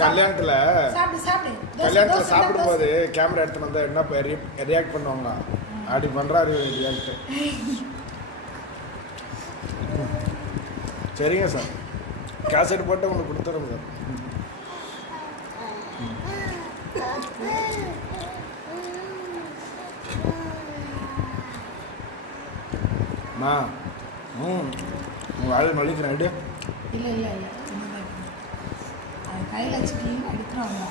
கல்யாணத்தில் கல்யாணத்தில் சாப்பிடும்போது கேமரா எடுத்துன்னு வந்தால் என்ன ரியாக்ட் பண்ணுவாங்க அப்படி பண்ணுறாரு ரியாக்ட். சரிங்க சார், கேசட் போட்டு உங்களுக்கு கொடுத்துறோம் சார். அம்மா உங்கள் ஆள் மலிக்கிறேன் ஐடியா. இல்லை இல்லை இல்லை அது கையில் வச்சுக்கிட்டு எடுத்துருவாங்க.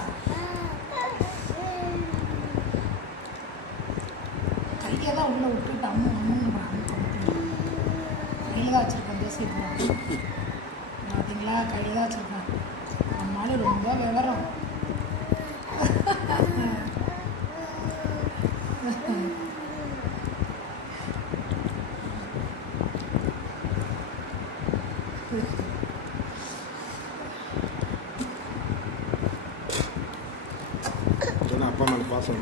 கையை தான் உள்ளே விட்டுட்டு அம்முன்னு கையில் தான் வச்சுருக்கேன். பேசிட்டு பார்த்தீங்களா, கையில் தான் வச்சுருக்கேன். அம்மாலும் ரொம்ப விவரம். அப்பா மேலே பாசம்.